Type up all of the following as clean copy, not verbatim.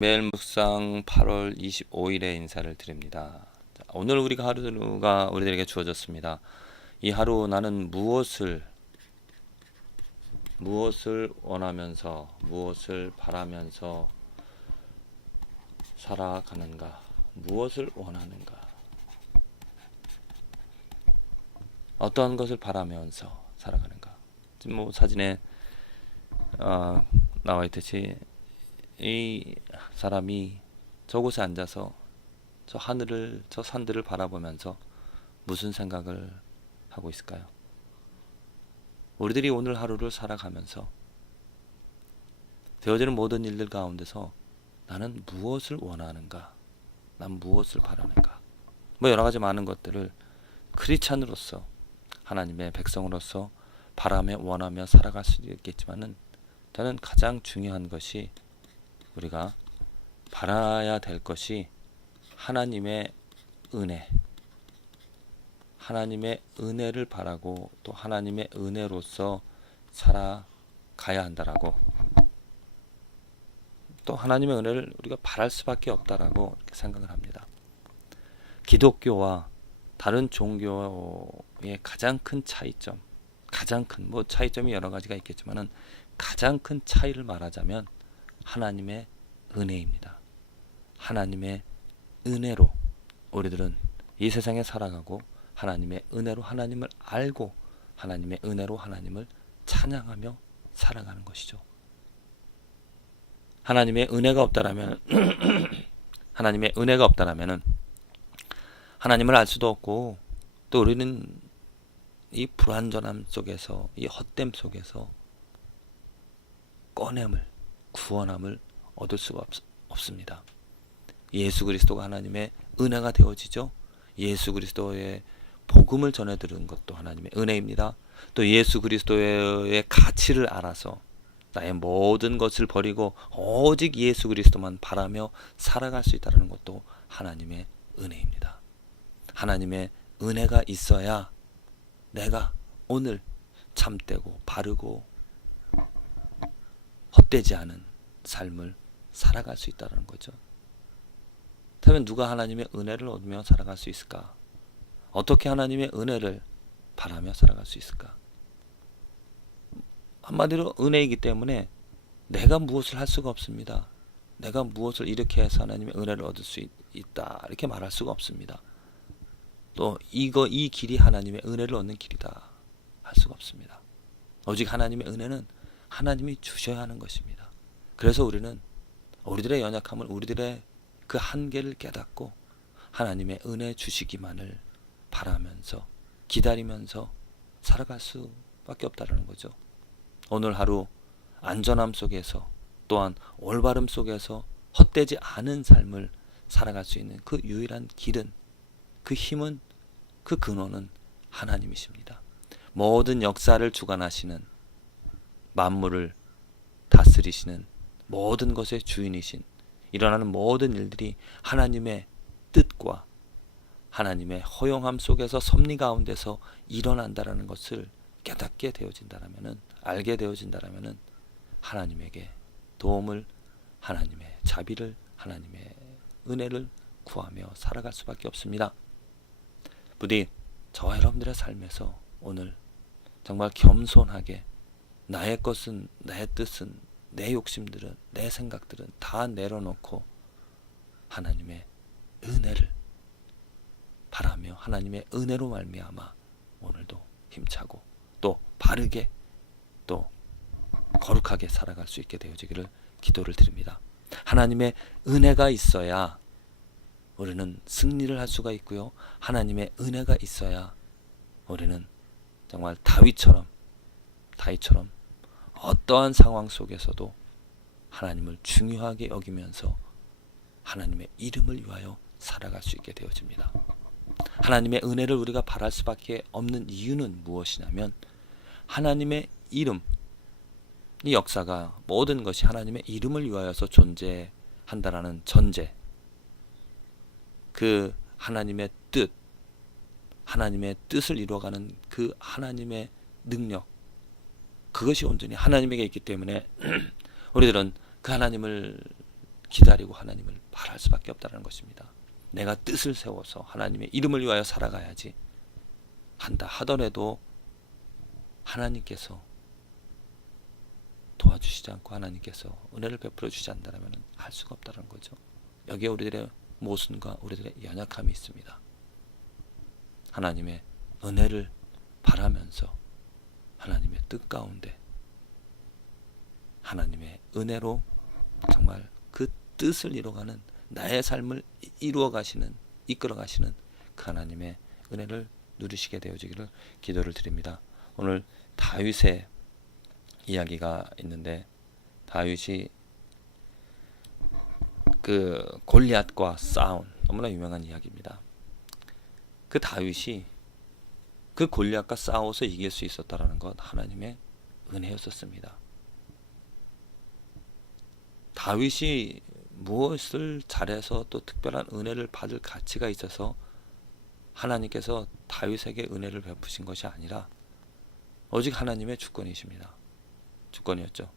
매일 묵상 8월 25일에 인사를 드립니다. 자, 오늘 하루가 우리들에게 주어졌습니다. 이 하루 나는 무엇을 원하면서 무엇을 바라면서 살아가는가? 무엇을 원하는가? 어떠한 것을 바라면서 살아가는가? 지금 사진에 나와 있듯이 이 사람이 저곳에 앉아서 저 하늘을, 저 산들을 바라보면서 무슨 생각을 하고 있을까요? 우리들이 오늘 하루를 살아가면서 되어지는 모든 일들 가운데서 나는 무엇을 원하는가? 난 무엇을 바라는가? 여러 가지 많은 것들을 크리스찬으로서, 하나님의 백성으로서 바라며 원하며 살아갈 수도 있겠지만은, 저는 가장 중요한 것이, 우리가 바라야 될 것이 하나님의 은혜, 하나님의 은혜를 바라고 또 하나님의 은혜로서 살아가야 한다라고, 또 하나님의 은혜를 우리가 바랄 수밖에 없다라고 생각을 합니다. 기독교와 다른 종교의 가장 큰 차이점, 차이점이 여러 가지가 있겠지만은 가장 큰 차이를 말하자면 하나님의 은혜입니다. 하나님의 은혜로 우리들은 이 세상에 살아가고, 하나님의 은혜로 하나님을 알고, 하나님의 은혜로 하나님을 찬양하며 살아가는 것이죠. 하나님의 은혜가 없다라면 하나님의 은혜가 없다라면은 하나님을 알 수도 없고, 또 우리는 이 불완전함 속에서, 이 헛됨 속에서 구원함을 얻을 수가 없습니다. 예수 그리스도가 하나님의 은혜가 되어지죠. 예수 그리스도의 복음을 전해 들은 것도 하나님의 은혜입니다. 또 예수 그리스도의 가치를 알아서 나의 모든 것을 버리고 오직 예수 그리스도만 바라며 살아갈 수 있다는 것도 하나님의 은혜입니다. 하나님의 은혜가 있어야 내가 오늘 참되고 바르고 헛되지 않은 삶을 살아갈 수 있다는 거죠. 그렇다면 누가 하나님의 은혜를 얻으며 살아갈 수 있을까? 어떻게 하나님의 은혜를 바라며 살아갈 수 있을까? 한마디로 은혜이기 때문에 내가 무엇을 할 수가 없습니다. 내가 무엇을 이렇게 해서 하나님의 은혜를 얻을 수 있다, 이렇게 말할 수가 없습니다. 또 이 길이 하나님의 은혜를 얻는 길이다 할 수가 없습니다. 오직 하나님의 은혜는 하나님이 주셔야 하는 것입니다. 그래서 우리는 우리들의 연약함을, 우리들의 그 한계를 깨닫고 하나님의 은혜 주시기만을 바라면서 기다리면서 살아갈 수밖에 없다는 거죠. 오늘 하루 안전함 속에서, 또한 올바름 속에서 헛되지 않은 삶을 살아갈 수 있는 그 유일한 길은, 그 힘은, 그 근원은 하나님이십니다. 모든 역사를 주관하시는, 만물을 다스리시는, 모든 것의 주인이신, 일어나는 모든 일들이 하나님의 뜻과 하나님의 허용함 속에서, 섭리 가운데서 일어난다라는 것을 깨닫게 되어진다라면은, 알게 되어진다라면은 하나님에게 도움을, 하나님의 자비를, 하나님의 은혜를 구하며 살아갈 수밖에 없습니다. 부디 저와 여러분들의 삶에서 오늘 정말 겸손하게 나의 것은, 내 뜻은, 내 욕심들은, 내 생각들은 다 내려놓고 하나님의 은혜를 바라며 하나님의 은혜로 말미암아 오늘도 힘차고 또 바르게 또 거룩하게 살아갈 수 있게 되어지기를 기도를 드립니다. 하나님의 은혜가 있어야 우리는 승리를 할 수가 있고요. 하나님의 은혜가 있어야 우리는 정말 다윗처럼 어떠한 상황 속에서도 하나님을 중요하게 여기면서 하나님의 이름을 위하여 살아갈 수 있게 되어집니다. 하나님의 은혜를 우리가 바랄 수밖에 없는 이유는 무엇이냐면, 하나님의 이름, 이 역사가, 모든 것이 하나님의 이름을 위하여서 존재한다라는 전제, 그 하나님의 뜻, 하나님의 뜻을 이루어가는 그 하나님의 능력, 그것이 온전히 하나님에게 있기 때문에 우리들은 그 하나님을 기다리고 하나님을 바랄 수밖에 없다는 것입니다. 내가 뜻을 세워서 하나님의 이름을 위하여 살아가야지 한다 하더라도 하나님께서 도와주시지 않고 하나님께서 은혜를 베풀어 주지 않는다면 할 수가 없다는 거죠. 여기에 우리들의 모순과 우리들의 연약함이 있습니다. 하나님의 은혜를 바라면서 하나님의 뜻 가운데 하나님의 은혜로 정말 그 뜻을 이루어가는 나의 삶을 이루어 가시는 이끌어 가시는 그 하나님의 은혜를 누리시게 되어지기를 기도를 드립니다. 오늘 다윗의 이야기가 있는데 다윗이 그 골리앗과 싸운 너무나 유명한 이야기입니다. 그 다윗이 그 골리앗과 싸워서 이길 수 있었다라는 것 하나님의 은혜였었습니다. 다윗이 무엇을 잘해서 또 특별한 은혜를 받을 가치가 있어서 하나님께서 다윗에게 은혜를 베푸신 것이 아니라 오직 하나님의 주권이십니다. 주권이었죠.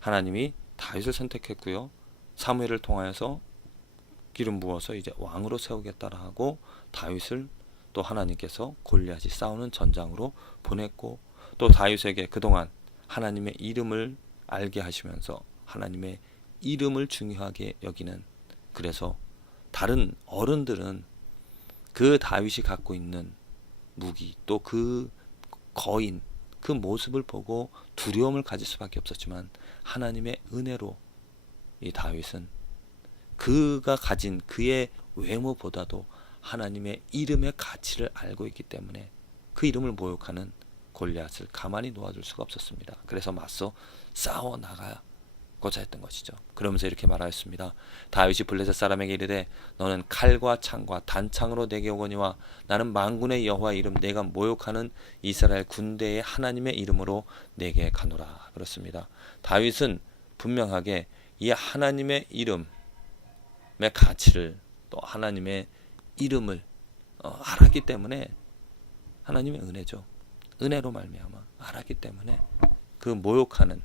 하나님이 다윗을 선택했고요. 사무엘을 통하여서 기름 부어서 이제 왕으로 세우겠다라 하고 다윗을 또 하나님께서 골리앗이 싸우는 전장으로 보냈고 또 다윗에게 그동안 하나님의 이름을 알게 하시면서 하나님의 이름을 중요하게 여기는 그래서 다른 어른들은 그 다윗이 갖고 있는 무기 또 그 거인 그 모습을 보고 두려움을 가질 수밖에 없었지만 하나님의 은혜로 이 다윗은 그가 가진 그의 외모보다도 하나님의 이름의 가치를 알고 있기 때문에 그 이름을 모욕하는 골리앗을 가만히 놓아둘 수가 없었습니다. 그래서 맞서 싸워 나가고자 했던 것이죠. 그러면서 이렇게 말하였습니다. 다윗이 블레셋 사람에게 이르되 너는 칼과 창과 단창으로 내게 오거니와 나는 만군의 여호와 이름 내가 모욕하는 이스라엘 군대의 하나님의 이름으로 내게 가노라. 그렇습니다. 다윗은 분명하게 이 하나님의 이름의 가치를 또 하나님의 이름을 알았기 때문에 하나님의 은혜죠. 은혜로 말미암아 알았기 때문에 그 모욕하는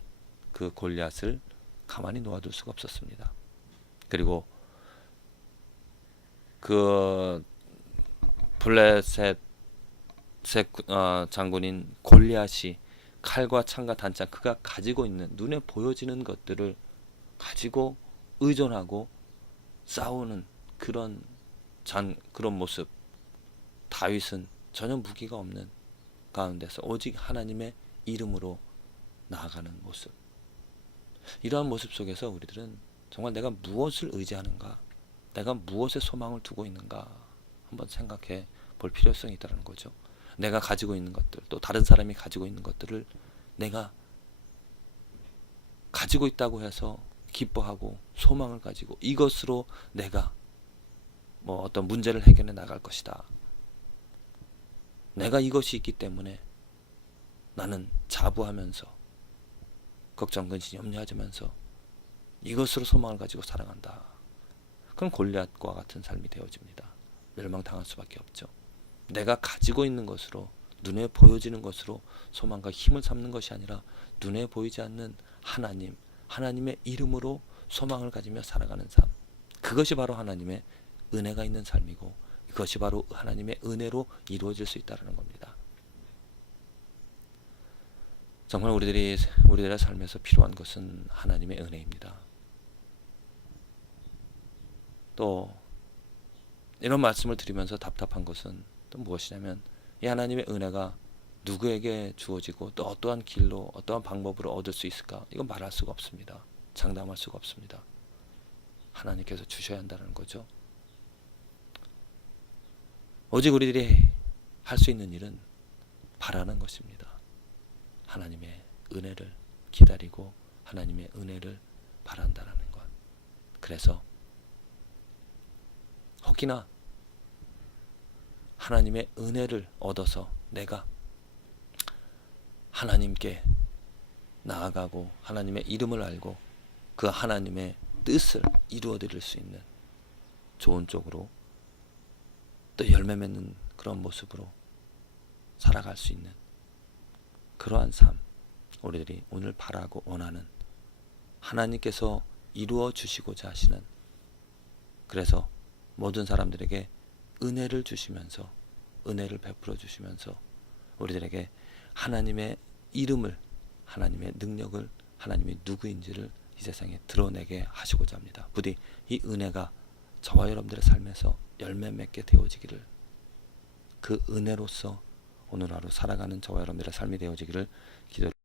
그 골리앗을 가만히 놓아둘 수가 없었습니다. 그리고 그 블레셋 장군인 골리앗이 칼과 창과 단창 그가 가지고 있는 눈에 보여지는 것들을 가지고 의존하고 싸우는 그런 모습 다윗은 전혀 무기가 없는 가운데서 오직 하나님의 이름으로 나아가는 모습 이러한 모습 속에서 우리들은 정말 내가 무엇을 의지하는가 내가 무엇에 소망을 두고 있는가 한번 생각해 볼 필요성이 있다는 거죠. 내가 가지고 있는 것들 또 다른 사람이 가지고 있는 것들을 내가 가지고 있다고 해서 기뻐하고 소망을 가지고 이것으로 내가 어떤 문제를 해결해 나갈 것이다. 내가 이것이 있기 때문에 나는 자부하면서 걱정 근심 염려하면서 이것으로 소망을 가지고 살아간다. 그럼 골리앗과 같은 삶이 되어집니다. 멸망당할 수밖에 없죠. 내가 가지고 있는 것으로 눈에 보여지는 것으로 소망과 힘을 삼는 것이 아니라 눈에 보이지 않는 하나님의 이름으로 소망을 가지며 살아가는 삶. 그것이 바로 하나님의 은혜가 있는 삶이고 이것이 바로 하나님의 은혜로 이루어질 수 있다는 겁니다. 정말 우리들의 삶에서 필요한 것은 하나님의 은혜입니다. 또 이런 말씀을 드리면서 답답한 것은 또 무엇이냐면 이 하나님의 은혜가 누구에게 주어지고 또 어떠한 길로 어떠한 방법으로 얻을 수 있을까? 이건 말할 수가 없습니다. 장담할 수가 없습니다. 하나님께서 주셔야 한다는 거죠. 오직 우리들이 할 수 있는 일은 바라는 것입니다. 하나님의 은혜를 기다리고 하나님의 은혜를 바란다는 것. 그래서 혹이나 하나님의 은혜를 얻어서 내가 하나님께 나아가고 하나님의 이름을 알고 그 하나님의 뜻을 이루어 드릴 수 있는 좋은 쪽으로 또 열매 맺는 그런 모습으로 살아갈 수 있는 그러한 삶 우리들이 오늘 바라고 원하는 하나님께서 이루어 주시고자 하시는, 그래서 모든 사람들에게 은혜를 주시면서, 은혜를 베풀어 주시면서 우리들에게 하나님의 이름을, 하나님의 능력을, 하나님이 누구인지를 이 세상에 드러내게 하시고자 합니다. 부디 이 은혜가 저와 여러분들의 삶에서 열매 맺게 되어지기를, 그 은혜로서 오늘 하루 살아가는 저와 여러분들의 삶이 되어지기를 기도합니다.